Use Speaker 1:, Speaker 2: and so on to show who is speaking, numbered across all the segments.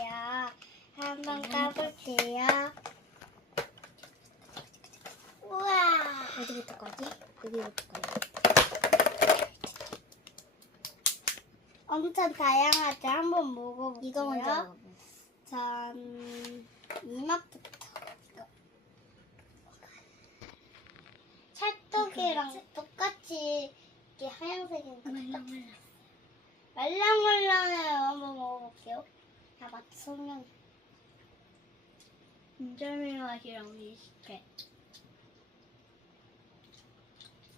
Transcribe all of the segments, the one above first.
Speaker 1: 거예요. 한번 까볼게요. 우와. 어디부터 까지? 여기부터 까지. 엄청 다양하죠. 한번 먹어볼게요.
Speaker 2: 이거 먼저 먹어.
Speaker 1: 전 이맛부터. 찰떡이랑 똑같이 이게 하얀색인 것
Speaker 2: 같아.
Speaker 1: 말랑말랑해요. 한번 먹어볼게요. 자, 맛 설명.
Speaker 2: 인절미 맛이랑 비슷해.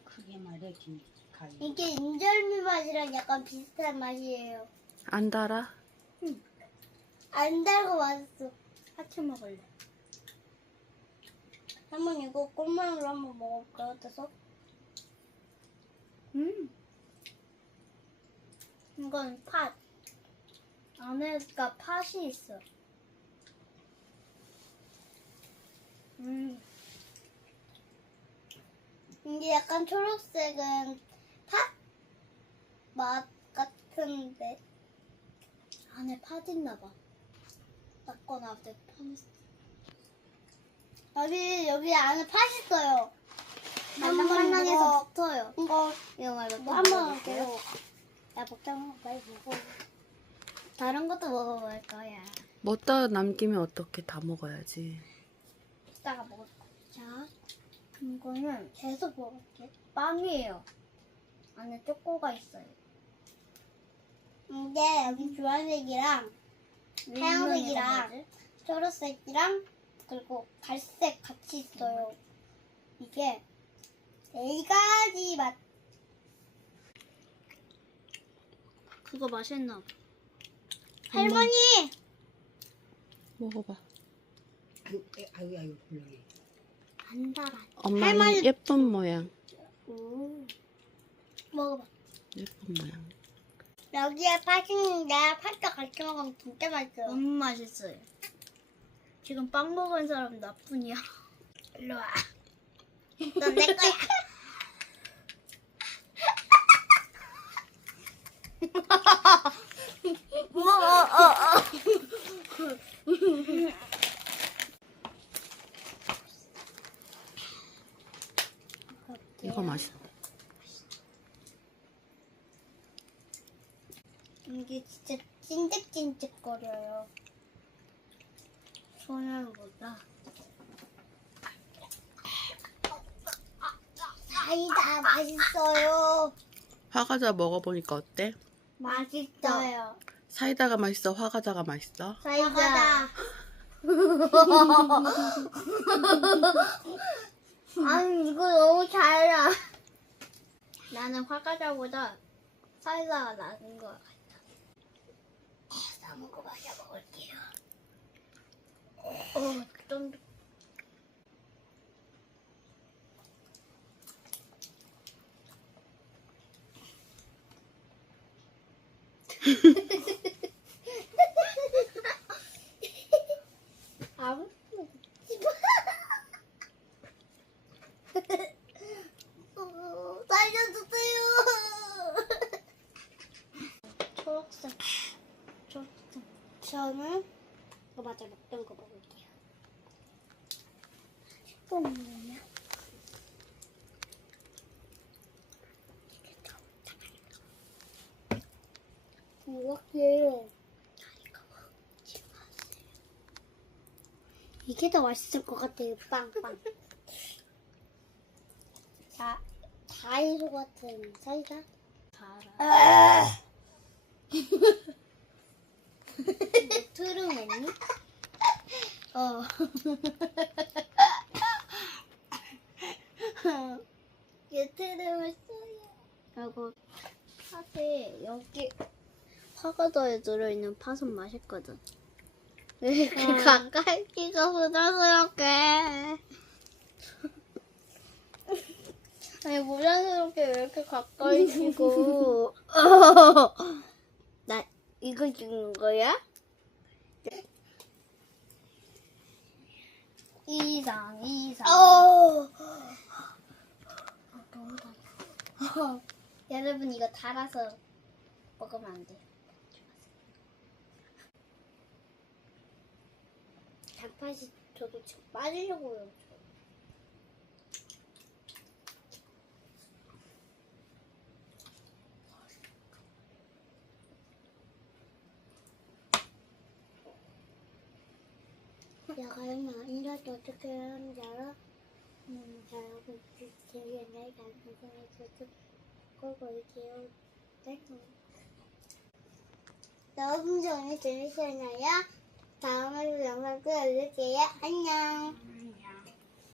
Speaker 3: 크게 말해 김가위.
Speaker 1: 이게 인절미 맛이랑 약간 비슷한 맛이에요.
Speaker 4: 안 달아?
Speaker 1: 안 달고 맛있어.
Speaker 2: 같이 먹을래.
Speaker 1: 한번 이거 꽃말로 한번 먹어볼까요? 어때서?
Speaker 2: 음. 이건 팥. 안에가 팥이 있어. 음.
Speaker 1: 이게 약간 초록색은 팥? 맛 같은데.
Speaker 2: 안에 팥 있나 봐. 닦고 나올 때 팥.
Speaker 1: 여기, 여기 안에 팥 있어요. 이거-
Speaker 2: 붙어요.
Speaker 1: 이거
Speaker 2: 이거 말고 또
Speaker 1: 한번.
Speaker 2: 먹어볼게요.
Speaker 1: 야, 먹자, 빨리 먹어.
Speaker 2: 다른 것도 먹어볼 거야.
Speaker 4: 먹다 남기면 어떻게 다 먹어야지.
Speaker 1: 이따가 먹을 거야.
Speaker 2: 자, 이거는
Speaker 1: 계속 먹을게.
Speaker 2: 빵이에요. 안에 초코가 있어요.
Speaker 1: 이게 여기 주황색이랑 하얀색이랑
Speaker 2: 뭐지?
Speaker 1: 초록색이랑 그리고 갈색 같이 있어요. 이게 네 가지 맛.
Speaker 2: 그거 맛있나 봐.
Speaker 1: 할머니!
Speaker 4: 먹어봐.
Speaker 3: 아유 에, 아유 아유 불렁해.
Speaker 1: 안 달아.
Speaker 4: 엄마는
Speaker 1: 할머니-
Speaker 4: 예쁜 모양.
Speaker 1: 오. 먹어봐.
Speaker 4: 예쁜 모양.
Speaker 1: 여기에 팥인데 팥도 같이 먹으면 진짜 맛있어요.
Speaker 2: 너무 맛있어요. 지금 빵 먹은 사람 나뿐이야. 일로 와.
Speaker 1: 넌내 거야.
Speaker 2: 뭐, 어, 어, 어.
Speaker 4: 이거 맛있어.
Speaker 1: 이게 진짜 찐득찐득거려요.
Speaker 2: 손을 보다.
Speaker 1: 사이다 맛있어요.
Speaker 4: 화과자 먹어보니까 어때?
Speaker 1: 맛있어요.
Speaker 4: 사이다가 맛있어? 화과자가 맛있어?
Speaker 1: 사이다.
Speaker 2: 아니 이거 너무 달아. 나는 화과자보다 사이다가 나은 거 같아.
Speaker 1: 다 먹어 마셔 먹을게요.
Speaker 2: 어, 좀
Speaker 1: 아무 어, 살려주세요.
Speaker 2: 초록색. 초록색.
Speaker 1: 저는 이거 맞아 먹던 거 먹을게요. 또 먹냐? 이렇게 이게 더 맛있을 것 같아요. 빵빵. 자, 다이소 같은 사이다.
Speaker 2: 달아.
Speaker 1: 트름했니?
Speaker 2: 어.
Speaker 1: 유튜브를 써요.
Speaker 2: 그리고 팥에 여기 화과자에 들어있는 팥은 맛있거든. 왜 이렇게
Speaker 1: 아.
Speaker 2: 가까이 끼가 부자스럽게. 아니 부자스럽게 왜 이렇게 가까이 끼고. 나 이거 찍는 거야? 이상 이상.
Speaker 1: 어.
Speaker 2: 너무 달아. 여러분 이거 달아서 먹으면 안 돼.
Speaker 1: 단팥이 저도 지금 빠지려고 내가 얼마 이럴 때 어떻게 하는지 알아? 음, 잘하고 있지. 되게 내가 방송에서 보고 있게요. 여러분들 오늘 재밌었나요? 다음에 영상 또 올릴게요. 안녕.